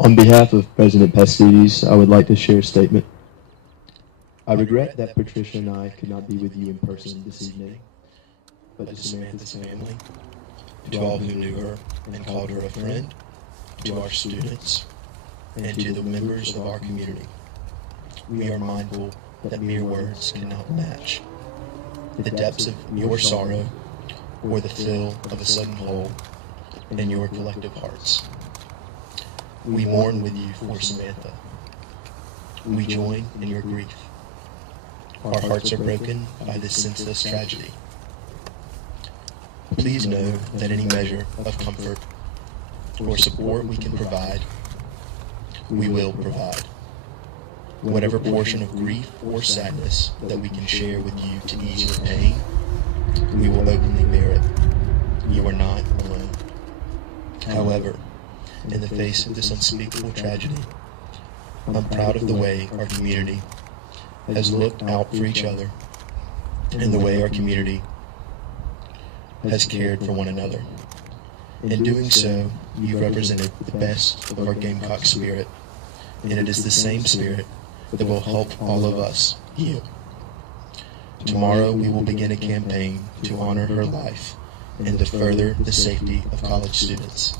On behalf of President Pastides, I would like to share a statement. I regret that Patricia and I could not be with you in person this evening, but to Samantha's family, to all who knew her and called her a friend, to our students, and to the members of our community, we are mindful that mere words cannot match the depths of your sorrow or the fill of a sudden hole in your collective hearts. We mourn with you for Samantha. We join in your grief. Our hearts are broken by this senseless tragedy. Please know that any measure of comfort or support we can provide, we will provide. Whatever portion of grief or sadness that we can share with you to ease your pain, we will openly bear it. You are not alone. However, in the face of this unspeakable tragedy, I'm proud of the way our community has looked out for each other and the way our community has cared for one another. In doing so, you represented the best of our Gamecock spirit, and it is the same spirit that will help all of us heal. Tomorrow we will begin a campaign to honor her life and to further the safety of college students.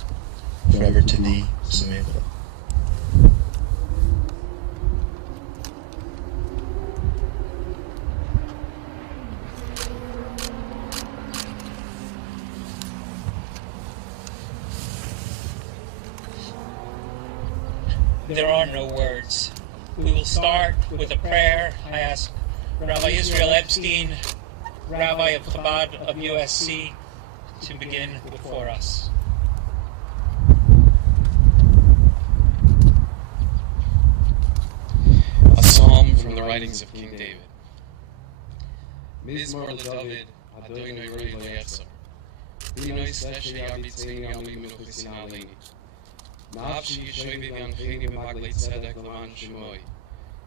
Forever to thee, Samantha. There are no words. We will start with a prayer. I ask Rabbi Israel Epstein, Rabbi of Chabad of USC, to begin before us. A psalm from the writings of King David. Mizmor LeDavid, Adonai Roi Lo Yetzer. B'noi Steshi Abitzeni Ami Menuchis Nalini. Nafshi Yishovi V'Ancheni B'Maglei Tzedek L'man Shemoi.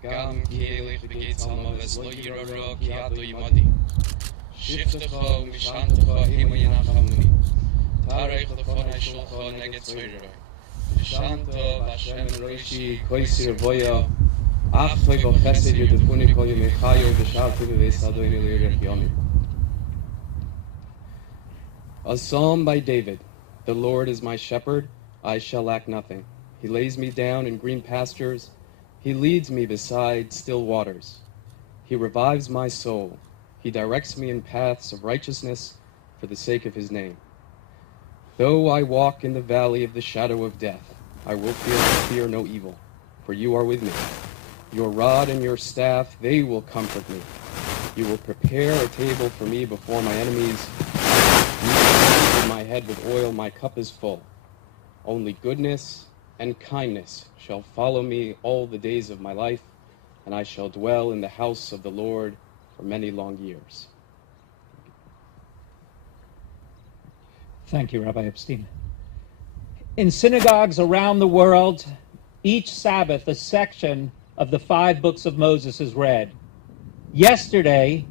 Gam Ki Elech B'Geitz Almaves Lo Yira Ro Ki Ado Yimadi. Shiftecho Mishantecho Himo Yenachamuni. Tarech Lefonai Shulcho Neged Zoyroi. Shanto Hashem Roishi Koisir Voya. A psalm by David. The Lord is my shepherd, I shall lack nothing. He lays me down in green pastures. He leads me beside still waters. He revives my soul. He directs me in paths of righteousness for the sake of his name. Though I walk in the valley of the shadow of death, I will fear no evil, for you are with me. Your rod and your staff, they will comfort me. You will prepare a table for me before my enemies. You anoint my head with oil, my cup is full. Only goodness and kindness shall follow me all the days of my life, and I shall dwell in the house of the Lord for many long years. Thank you, Rabbi Epstein. In synagogues around the world, each Sabbath a section of the 5 books of Moses is read. Yesterday,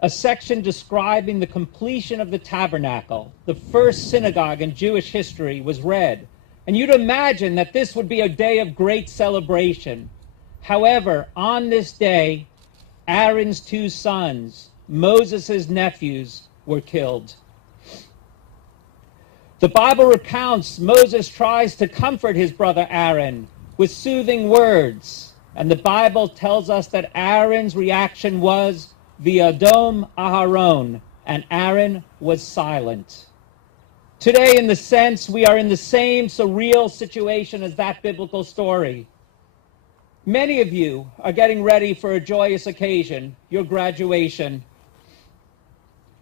a section describing the completion of the tabernacle, the first synagogue in Jewish history, was read. And you'd imagine that this would be a day of great celebration. However, on this day, Aaron's 2 sons, Moses' nephews, were killed. The Bible recounts Moses tries to comfort his brother Aaron with soothing words. And the Bible tells us that Aaron's reaction was V'Adom Aharon, and Aaron was silent. Today, in the sense, we are in the same surreal situation as that biblical story. Many of you are getting ready for a joyous occasion, your graduation.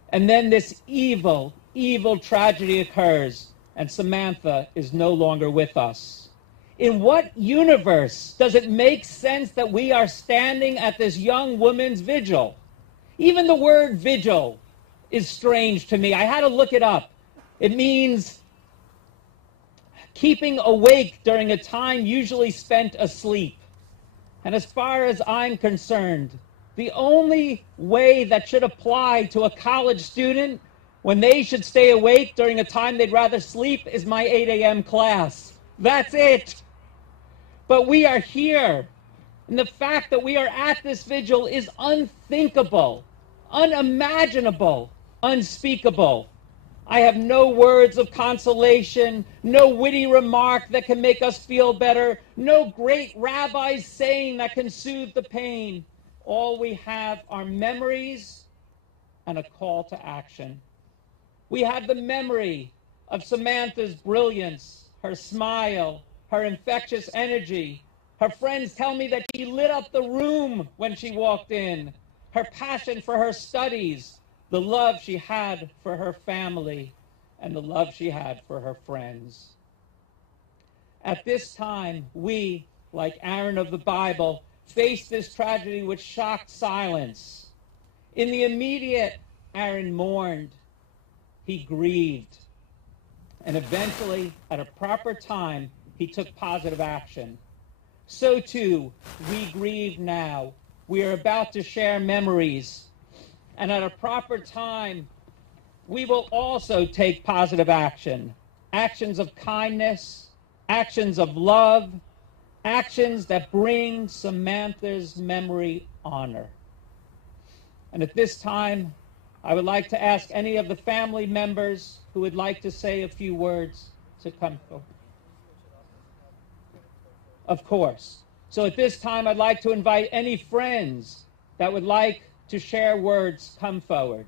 And then this evil, evil tragedy occurs, and Samantha is no longer with us. In what universe does it make sense that we are standing at this young woman's vigil? Even the word vigil is strange to me. I had to look it up. It means keeping awake during a time usually spent asleep. And as far as I'm concerned, the only way that should apply to a college student when they should stay awake during a time they'd rather sleep is my 8 a.m. class. That's it. But we are here. And the fact that we are at this vigil is unthinkable, unimaginable, unspeakable. I have no words of consolation, no witty remark that can make us feel better, no great rabbi's saying that can soothe the pain. All we have are memories and a call to action. We have the memory of Samantha's brilliance, her smile, her infectious energy. Her friends tell me that she lit up the room when she walked in. Her passion for her studies, the love she had for her family, and the love she had for her friends. At this time, we, like Aaron of the Bible, faced this tragedy with shocked silence. In the immediate, Aaron mourned. He grieved. And eventually, at a proper time, he took positive action. So too, we grieve now. We are about to share memories. And at a proper time, we will also take positive action. Actions of kindness, actions of love, actions that bring Samantha's memory honor. And at this time, I would like to ask any of the family members who would like to say a few words to come forward. Of course. So at this time, I'd like to invite any friends that would like to share words come forward.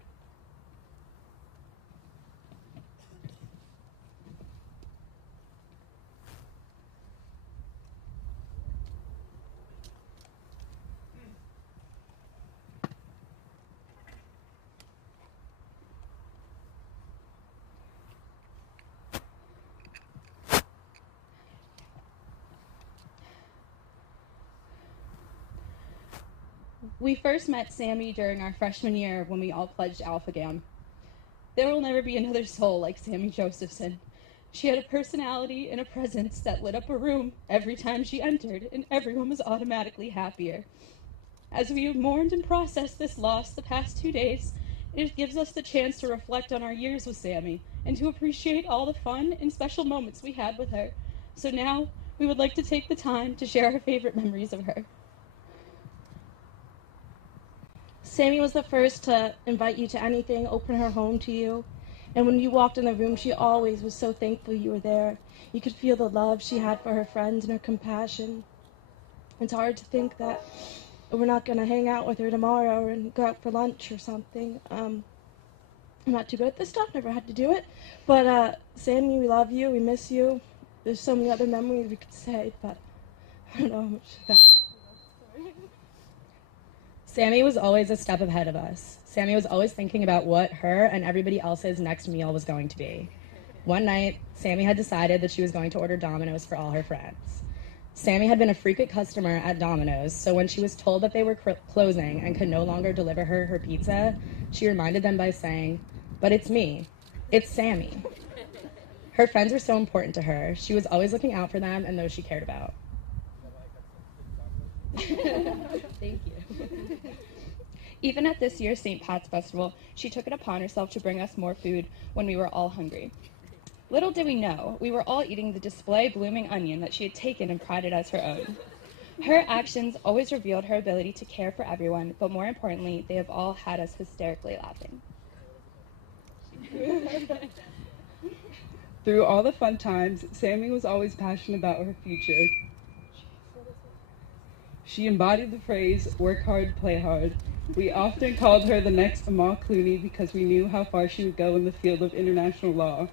We first met Sammy during our freshman year when we all pledged Alpha Gam. There will never be another soul like Sammy Josephson. She had a personality and a presence that lit up a room every time she entered, and everyone was automatically happier. As we have mourned and processed this loss the past 2 days, it gives us the chance to reflect on our years with Sammy and to appreciate all the fun and special moments we had with her. So now, we would like to take the time to share our favorite memories of her. Sammy was the first to invite you to anything, open her home to you. And when you walked in the room, she always was so thankful you were there. You could feel the love she had for her friends and her compassion. It's hard to think that we're not going to hang out with her tomorrow and go out for lunch or something. I'm not too good at this stuff, never had to do it. But Sammy, we love you, we miss you. There's so many other memories we could say, but I don't know how much of that. Sammy was always a step ahead of us. Sammy was always thinking about what her and everybody else's next meal was going to be. One night, Sammy had decided that she was going to order Domino's for all her friends. Sammy had been a frequent customer at Domino's, so when she was told that they were closing and could no longer deliver her pizza, she reminded them by saying, "But it's me. It's Sammy." Her friends were so important to her. She was always looking out for them and those she cared about. Thank you. Even at this year's St. Pat's Festival, she took it upon herself to bring us more food when we were all hungry. Little did we know, we were all eating the display blooming onion that she had taken and prided as her own. Her actions always revealed her ability to care for everyone, but more importantly, they have all had us hysterically laughing. Through all the fun times, Sammy was always passionate about her future. She embodied the phrase, "work hard, play hard." We often called her the next Amal Clooney because we knew how far she would go in the field of international law.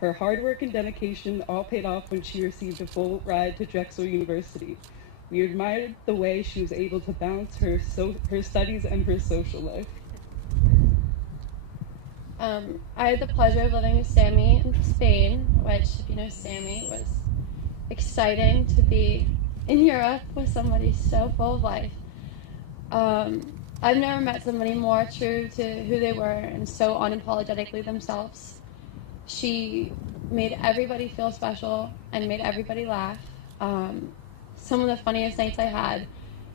Her hard work and dedication all paid off when she received a full ride to Drexel University. We admired the way she was able to balance her studies and her social life. I had the pleasure of living with Sammy in Spain, which, if you know Sammy, was exciting to be in Europe with somebody so full of life. I've never met somebody more true to who they were and so unapologetically themselves. She made everybody feel special and made everybody laugh. Some of the funniest nights I had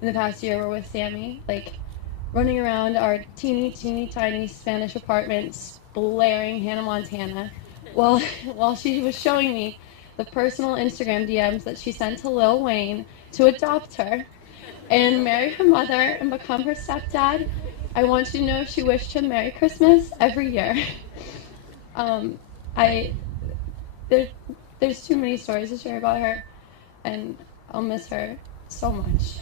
in the past year were with Sammy, like running around our teeny tiny Spanish apartments, blaring Hannah Montana, while she was showing me the personal Instagram DMs that she sent to Lil Wayne to adopt her and marry her mother and become her stepdad. I want you to know she wished him Merry Christmas every year. There's too many stories to share about her, and I'll miss her so much.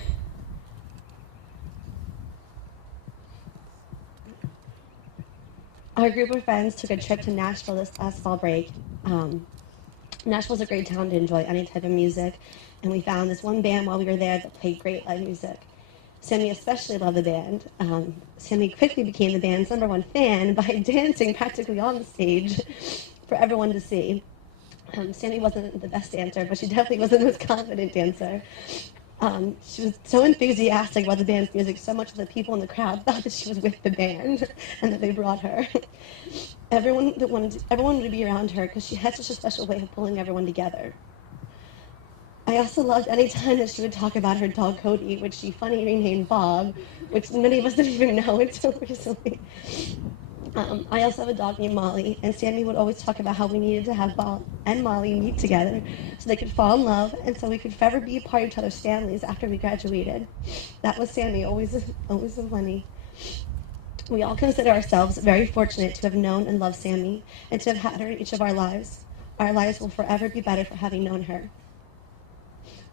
Our group of friends took a trip to Nashville this last fall break. Nashville's a great town to enjoy any type of music, and we found this one band while we were there that played great live music. Sammy especially loved the band. Sammy quickly became the band's #1 fan by dancing practically on the stage for everyone to see. Sammy wasn't the best dancer, but she definitely wasn't the most confident dancer. She was so enthusiastic about the band's music, so much that the people in the crowd thought that she was with the band and that they brought her. Everyone wanted to be around her because she had such a special way of pulling everyone together. I also loved any time that she would talk about her dog Cody, which she funny renamed Bob, which many of us didn't even know until recently. I also have a dog named Molly, and Sammy would always talk about how we needed to have Bob and Molly meet together so they could fall in love and so we could forever be a part of each other's families after we graduated. That was Sammy, always so funny. We all consider ourselves very fortunate to have known and loved Sammy and to have had her in each of our lives. Our lives will forever be better for having known her.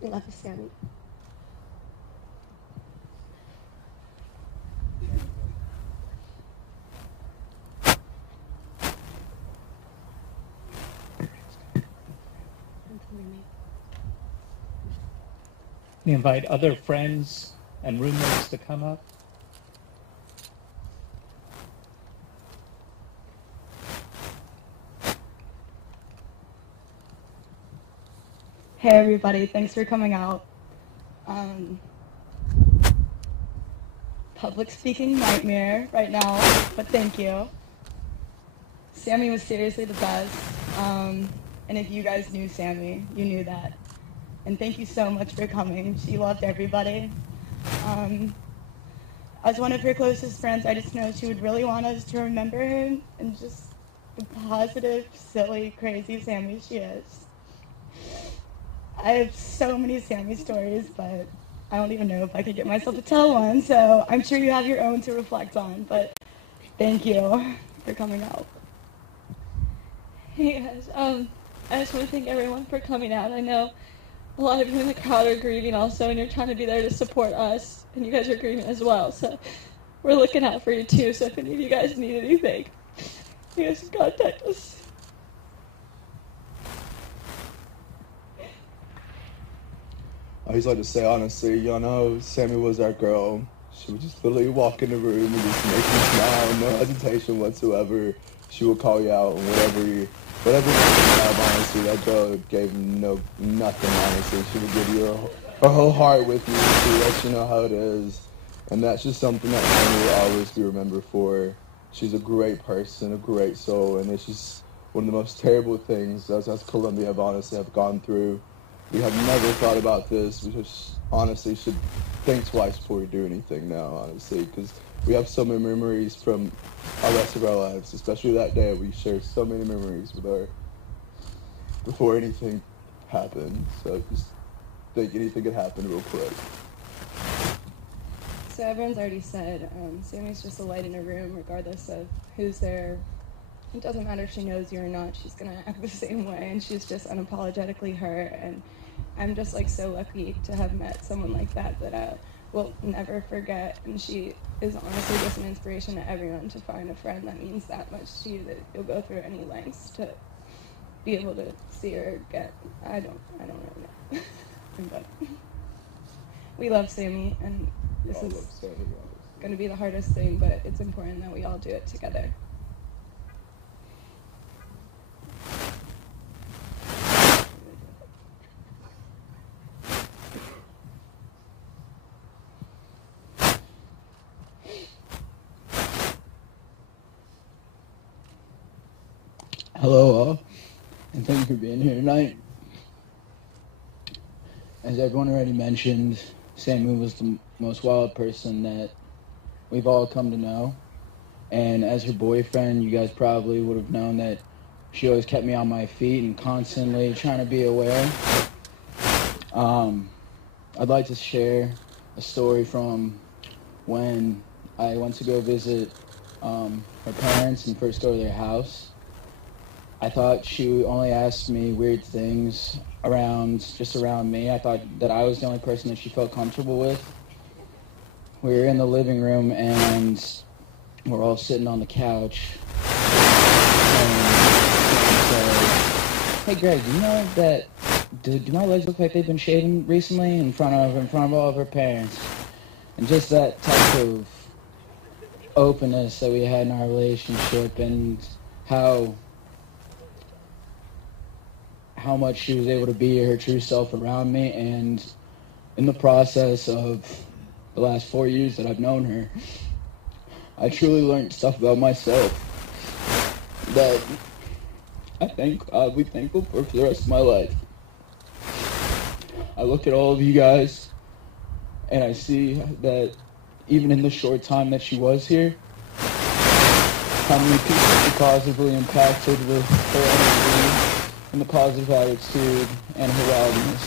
We love you, Sammy. We invite other friends and roommates to come up. Hey everybody, thanks for coming out. Public speaking nightmare right now, but thank you. Sammy was seriously the best, and if you guys knew Sammy, you knew that. And thank you so much for coming. She loved everybody. As one of her closest friends, I just know she would really want us to remember her and just the positive, silly, crazy Sammy she is. I have so many Sammy stories, but I don't even know if I could get myself to tell one, so I'm sure you have your own to reflect on, but thank you for coming out. Hey guys, I just want to thank everyone for coming out. I know a lot of you in the crowd are grieving also, and you're trying to be there to support us, and you guys are grieving as well, so we're looking out for you too, so if any of you guys need anything, you guys can contact us. I always like to say, honestly, y'all know Sammy was our girl. She would just literally walk in the room and just make you smile, no hesitation whatsoever. She would call you out and whatever you have, honestly. That girl gave nothing, honestly. She would give you her whole heart with you. She would let you know how it is. And that's just something that Sammy will always be remembered for. She's a great person, a great soul, and it's just one of the most terrible things as Columbia have honestly have gone through. We have never thought about this. We just honestly should think twice before we do anything now, honestly, because we have so many memories from the rest of our lives, especially that day. We share so many memories with her before anything happened. So just think anything could happen real quick. So everyone's already said, Sammy's just a light in a room, regardless of who's there. It doesn't matter if she knows you or not, she's gonna act the same way, and she's just unapologetically her, and I'm just like so lucky to have met someone like that that I will never forget, and she is honestly just an inspiration to everyone to find a friend that means that much to you, that you'll go through any lengths to be able to see her again. I don't really know. I'm done. We love Sammy, and this is gonna be the hardest thing, but it's important that we all do it together. Hello all, and thank you for being here tonight. As everyone already mentioned, Sammy was the most wild person that we've all come to know. And as her boyfriend, you guys probably would have known that She always kept me on my feet and constantly trying to be aware. I'd like to share a story from when I went to go visit her parents and first go to their house. I thought she only asked me weird things around me. I thought that I was the only person that she felt comfortable with. We were in the living room and we're all sitting on the couch. And she said, "Hey Greg, do you know that do my legs look like they've been shaven recently in front of all of her parents?" And just that type of openness that we had in our relationship, and how much she was able to be her true self around me. And in the process of the last 4 years that I've known her, I truly learned stuff about myself that I think I'll be thankful for the rest of my life. I look at all of you guys and I see that even in the short time that she was here, how many people she positively impacted with her energy and the positive attitude and her wildness.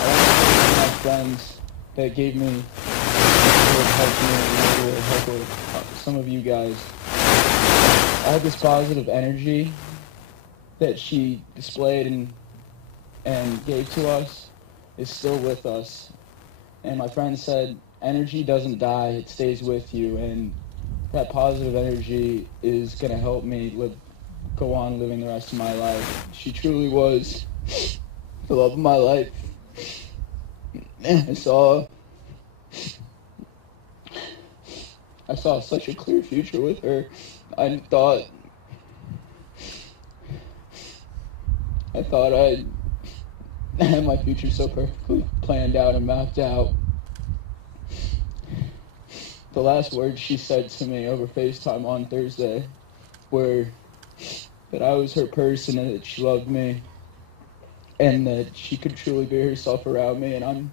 I want to thank my friends that gave me, helped me, some of you guys. All this positive energy that she displayed and gave to us is still with us. And my friend said, energy doesn't die, it stays with you. And that positive energy is going to help me go on living the rest of my life. She truly was the love of my life. I saw such a clear future with her. I thought I had my future so perfectly planned out and mapped out. The last words she said to me over FaceTime on Thursday were that I was her person and that she loved me and that she could truly be herself around me, and I'm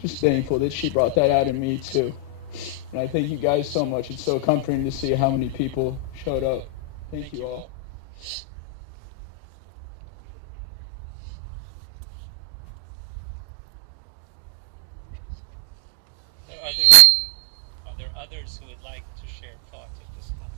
just thankful that she brought that out in me too. And I thank you guys so much. It's so comforting to see how many people showed up. Thank you all. Are there others who would like to share thoughts at this time?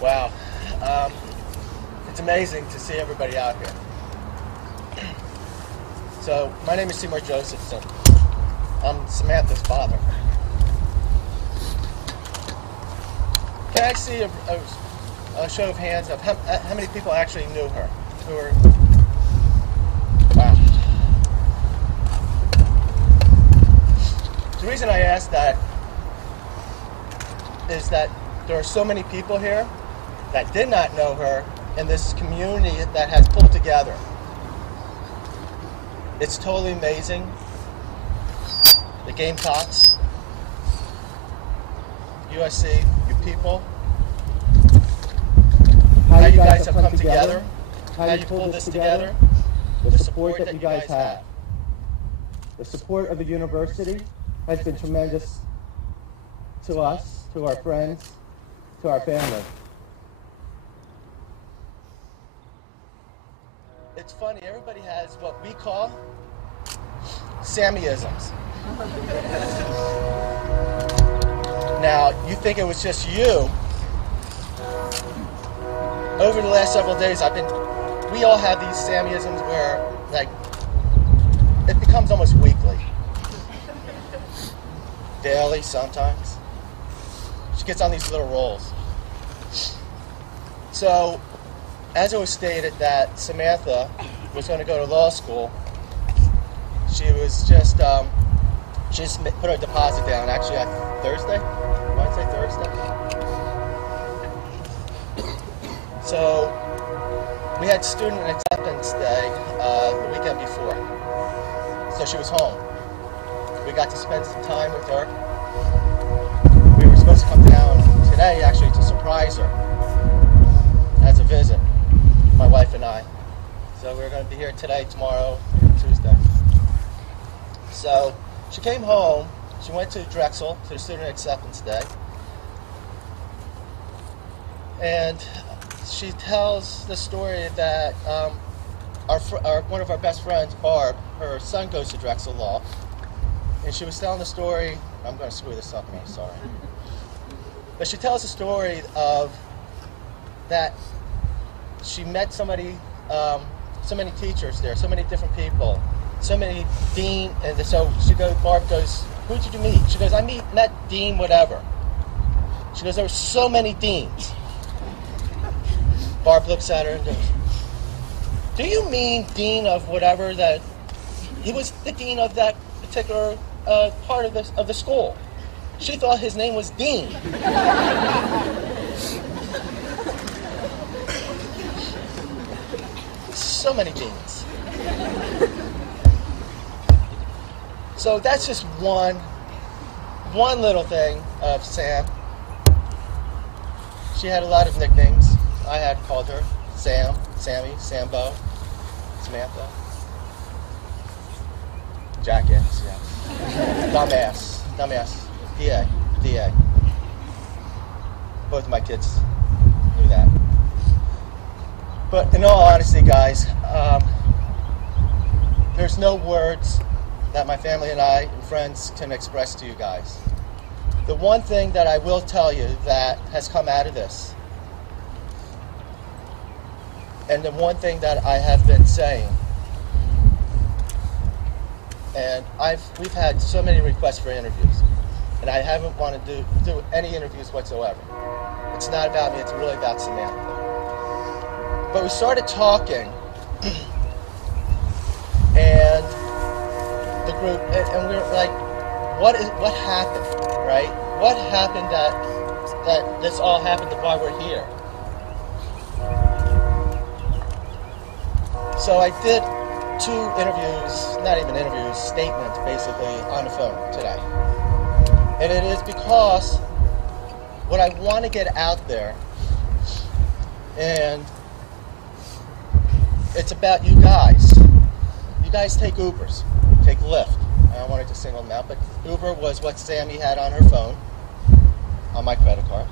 Wow. It's amazing to see everybody out here. So, my name is Samantha Josephson. I'm Samantha's father. Can I see a show of hands of how many people actually knew her? Wow. The reason I ask that is that there are so many people here that did not know her in this community that has pulled together. It's totally amazing. The Gamecocks, USC, you people, how you guys have come together, how you pulled this together, the support that you guys have. The support of the university has been tremendous to us, to our friends, to our family. It's funny, everybody has what we call Sammyisms. Now, you think it was just you. Over the last several days, we all have these Sammyisms where, like, it becomes almost weekly. Daily, sometimes. She gets on these little rolls. So, as it was stated that Samantha was going to go to law school, she was just put her deposit down, actually on Wednesday, Thursday. So we had student acceptance day the weekend before. So she was home. We got to spend some time with her. We were supposed to come down today actually to surprise her as a visit, my wife and I. So we're going to be here today, tomorrow, and Tuesday. So she came home. She went to Drexel to the student acceptance day. And she tells the story that one of our best friends, Barb, her son goes to Drexel Law. And she was telling the story, I'm going to screw this up, and I'm sorry. But she tells the story of that she met somebody, so many teachers there, so many different people, so many dean, and so Barb goes, who did you meet? She goes, I met Dean whatever. She goes, there were so many deans. Barb looks at her and goes, do you mean dean of whatever that, he was the dean of that particular part of the school. She thought his name was Dean. So many deans. So that's just one little thing of Sam. She had a lot of nicknames. I had called her Sam, Sammy, Sambo, Samantha, Jackass, yeah. Dumbass, DA. Both of my kids knew that. But in all honesty, guys, there's no words that my family and I and friends can express to you guys. The one thing that I will tell you that has come out of this, and the one thing that I have been saying, and we've had so many requests for interviews, and I haven't wanted to do any interviews whatsoever. It's not about me, it's really about Samantha. But we started talking, and the group, and we were like, what happened, right? What happened that this all happened while we're here? So I did 2 interviews, not even interviews, statements basically on the phone today. And it is because what I want to get out there, and it's about you guys. You guys take Ubers, take Lyft. I don't want to just single them out, but Uber was what Sammy had on her phone, on my credit card.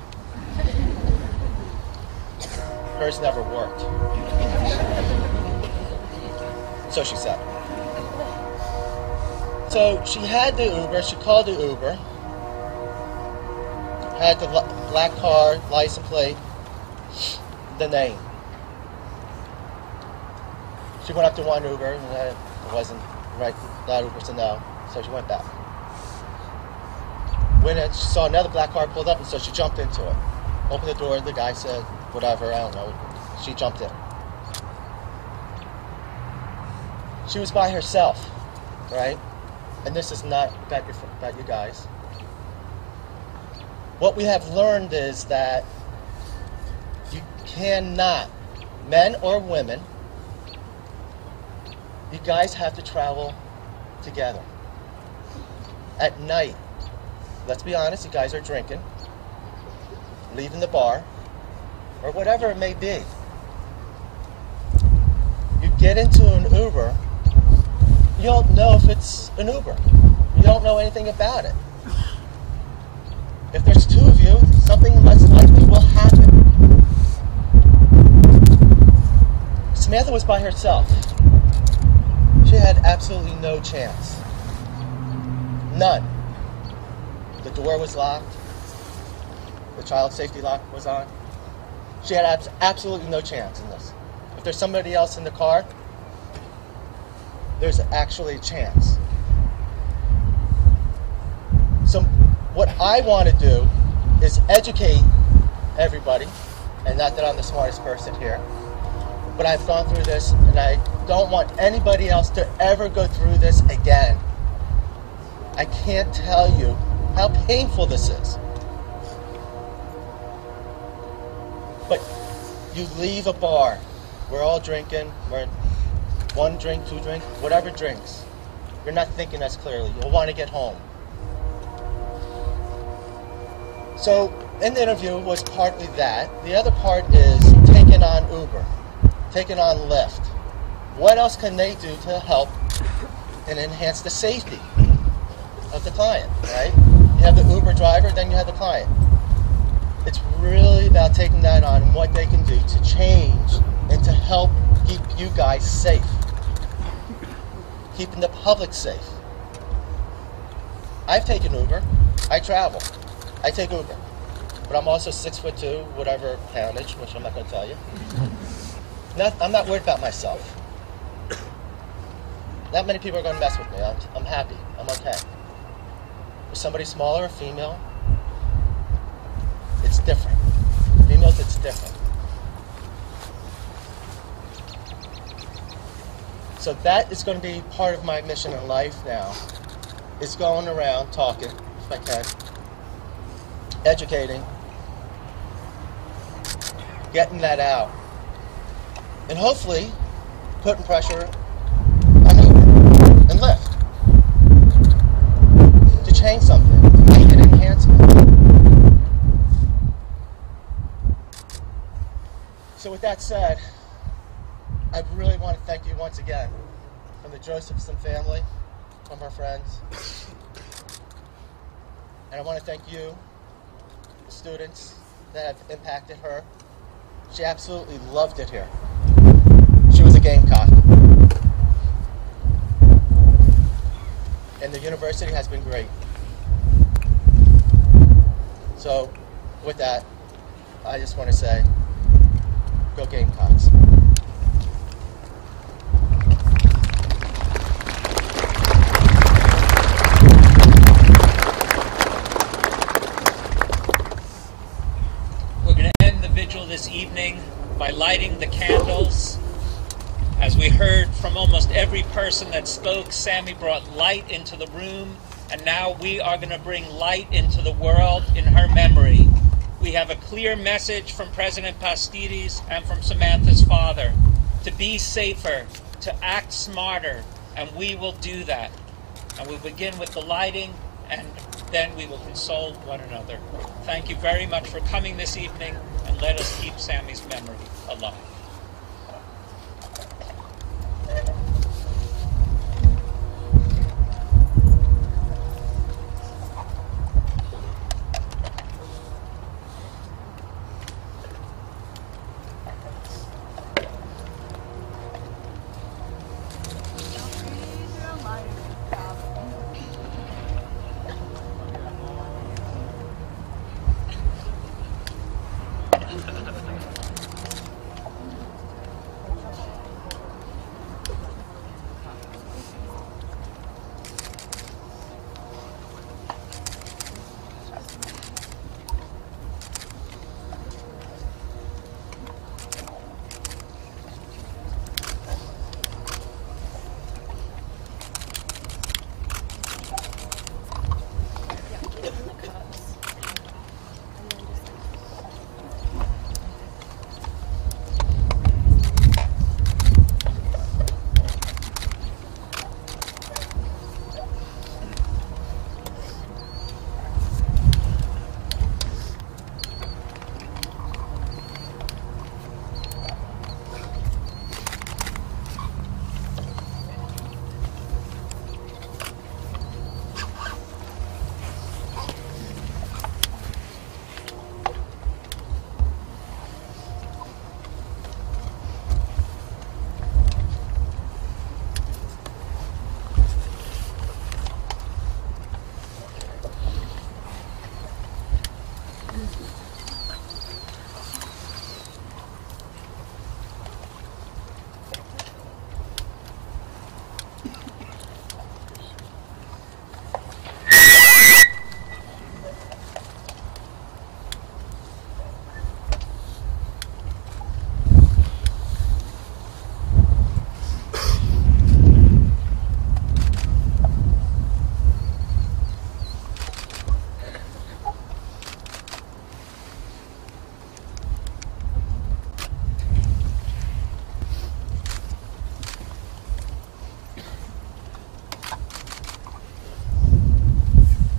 Hers never worked. So she said. So she had the Uber, she called the Uber, had the black car, license plate, the name. She went up to one Uber, and it wasn't right, that Uber said no, so she went back. Went in, she saw another black car pulled up, and so she jumped into it. Opened the door, the guy said, whatever, I don't know, she jumped in. She was by herself, right? And this is not about you guys. What we have learned is that you cannot, men or women, you guys have to travel together. At night, let's be honest, you guys are drinking, leaving the bar, or whatever it may be. You get into an Uber, you don't know if it's an Uber. You don't know anything about it. If there's 2 of you, something less likely will happen. Samantha was by herself. She had absolutely no chance. None. The door was locked. The child safety lock was on. She had absolutely no chance in this. If there's somebody else in the car, there's actually a chance. So what I want to do is educate everybody, and not that I'm the smartest person here, but I've gone through this, and I don't want anybody else to ever go through this again. I can't tell you how painful this is. But you leave a bar, we're all drinking, we're 1 drink, 2 drink, whatever drinks. You're not thinking as clearly. You'll want to get home. So in the interview was partly that. The other part is taking on Uber, taking on Lyft. What else can they do to help and enhance the safety of the client, right? You have the Uber driver, then you have the client. It's really about taking that on and what they can do to change and to help keep you guys safe, keeping the public safe. I've taken Uber. I travel. I take Uber. But I'm also 6'2", whatever poundage, which I'm not going to tell you. I'm not worried about myself. Not many people are going to mess with me. I'm happy. I'm okay. If somebody's smaller or female, it's different. Females, it's different. So that is going to be part of my mission in life now, is going around talking, if I can, educating, getting that out, and hopefully putting pressure on Uber and Lyft to change something, to make an enhancement. So with that said, I really want to thank you once again, from the Josephson family, from her friends, and I want to thank you, the students that have impacted her. She absolutely loved it here. She was a Gamecock. And the university has been great. So, with that, I just want to say, go Gamecocks. We're going to end the vigil this evening by lighting the candles. As we heard from almost every person that spoke, Sammy brought light into the room, and now we are going to bring light into the world in her memory. We have a clear message from President Pastides and from Samantha's father to be safer, to act smarter, and we will do that. And we'll begin with the lighting, and then we will console one another. Thank you very much for coming this evening, and let us keep Sammy's memory alive.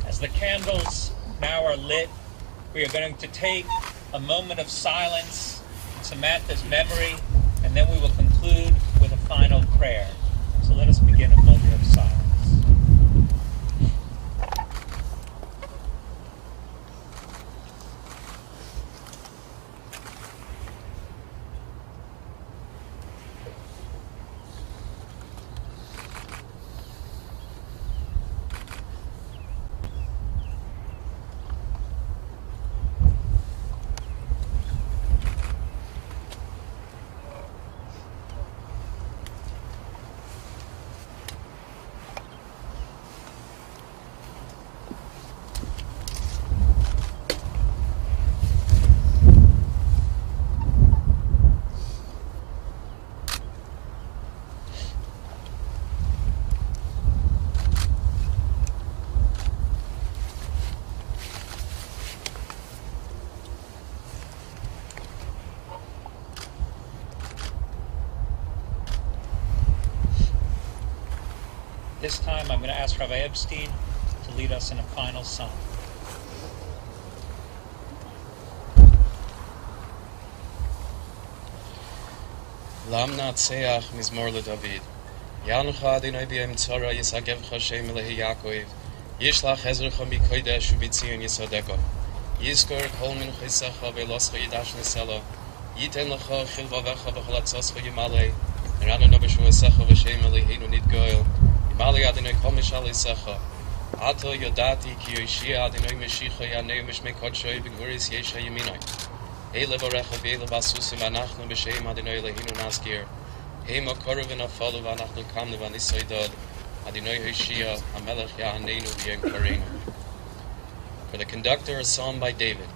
As the candles now are lit, We are going to take a moment of silence in Samantha's memory, and then we will conclude with a final prayer. So let us begin a moment of silence. This time I'm going to ask Rabbi Epstein to lead us in a final song. Lam Natseach Mizmor LeDavid. Yanucha Adonai b'yom tzara yisagevcha Hashem Elohe Yaakov. Yishlach ezrecha mikodesh u'bitzion yisadecha. Yizkor kol minchisecha ve'loscha yidash nesela. Yiten lecha chilvavecha v'chalatzoscha yimalei. Nerananu b'shuasecha v'shem Eloheinu nidgoel. Yimalei Adonai kol mishalisecha. Ato yodati ki yoshia Adonai meshicha yanei mishmei kodshoi b'gvuris yesha yaminai. Levarecha ve'levasusim anachnu b'shem Adonai Eloheinu naskir. Hema korovin afalu v'anachnu kamnu v'anisaydod. Adonai Hoshia Hamelech Yahanenu v'yenkarenu. For the conductor, a psalm by David.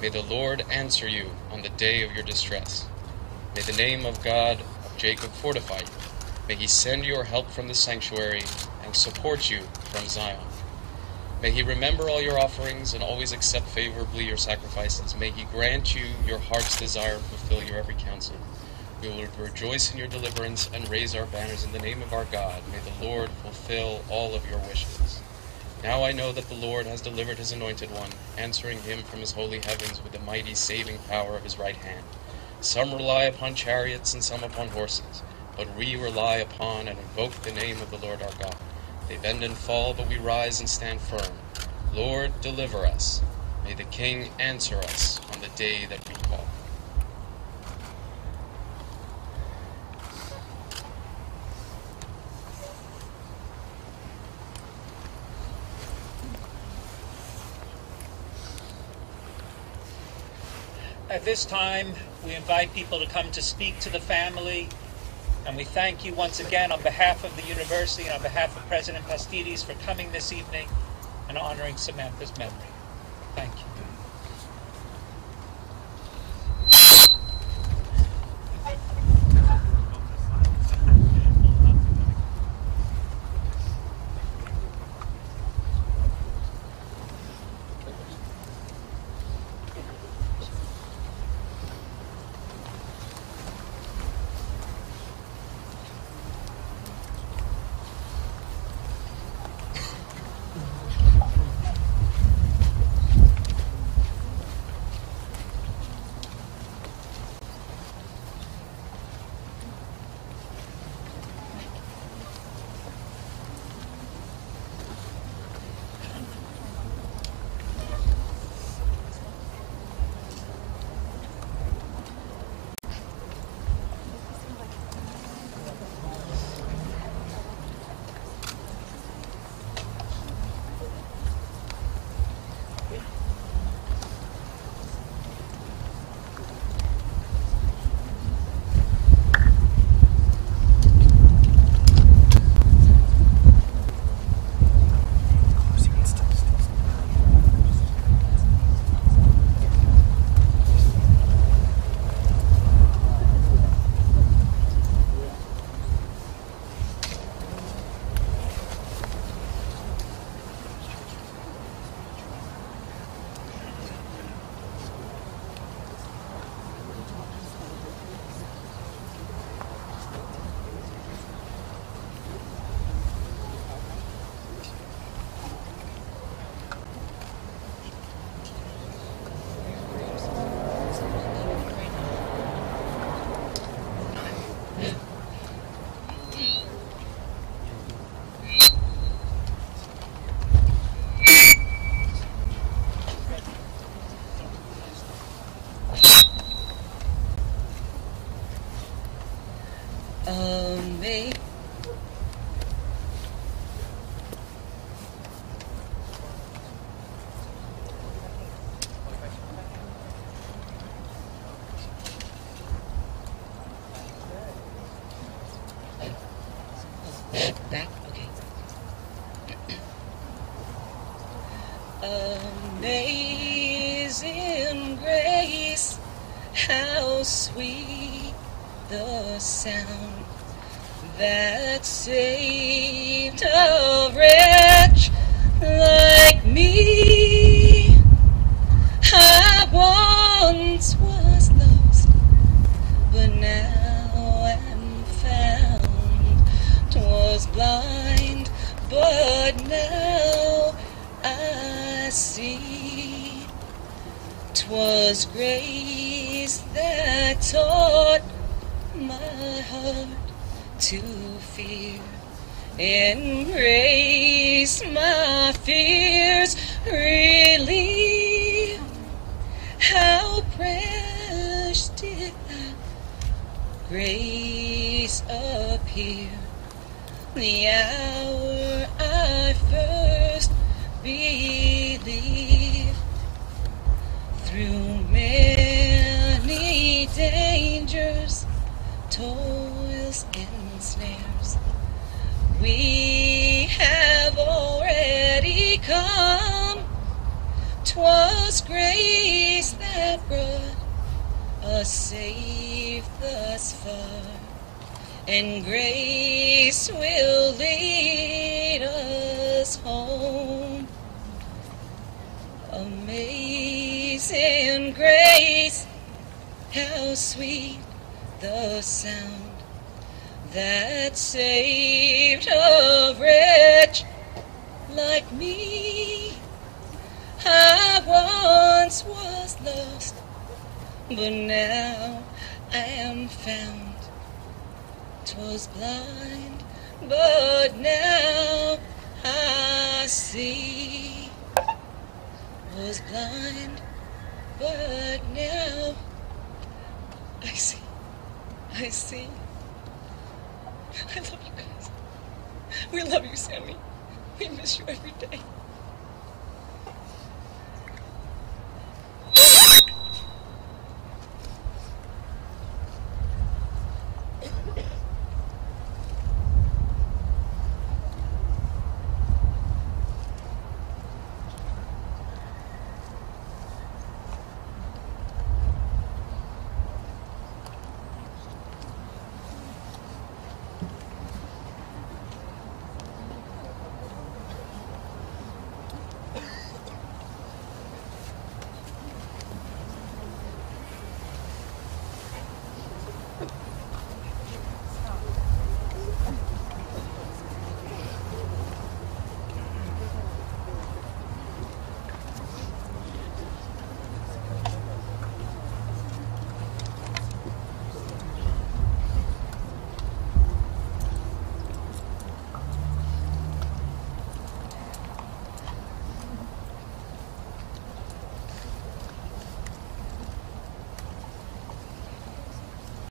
May the Lord answer you on the day of your distress. May the name of God of Jacob fortify you. May he send your help from the sanctuary and support you from Zion. May he remember all your offerings and always accept favorably your sacrifices. May he grant you your heart's desire and fulfill your every counsel. We will rejoice in your deliverance and raise our banners in the name of our God. May the Lord fulfill all of your wishes. Now I know that the Lord has delivered his anointed one, answering him from his holy heavens with the mighty saving power of his right hand. Some rely upon chariots and some upon horses, but we rely upon and invoke the name of the Lord our God. They bend and fall, but we rise and stand firm. Lord, deliver us. May the King answer us on the day that we call. At this time, we invite people to come to speak to the family, and we thank you once again on behalf of the university and on behalf of President Pastides for coming this evening and honoring Samantha's memory. Thank you. amazing. Back? Okay. Amazing grace, how sweet the sound that saved a wretch like me. I once was lost, but now am found. 'Twas blind, but now I see. 'Twas grace that taught my heart to fear. In grace my fears relieve. How precious did that grace appear, the hour I first believed. Through many dangers, toils and snares, we have already come. 'Twas grace that brought us safe thus far, and grace will lead us home. Amazing grace, how sweet the sound that saved a wretch like me. I once was lost, but now I am found. 'Twas blind, but now I see. Was blind, but now I see. I see. I love you guys. We love you, Sammy. We miss you every day.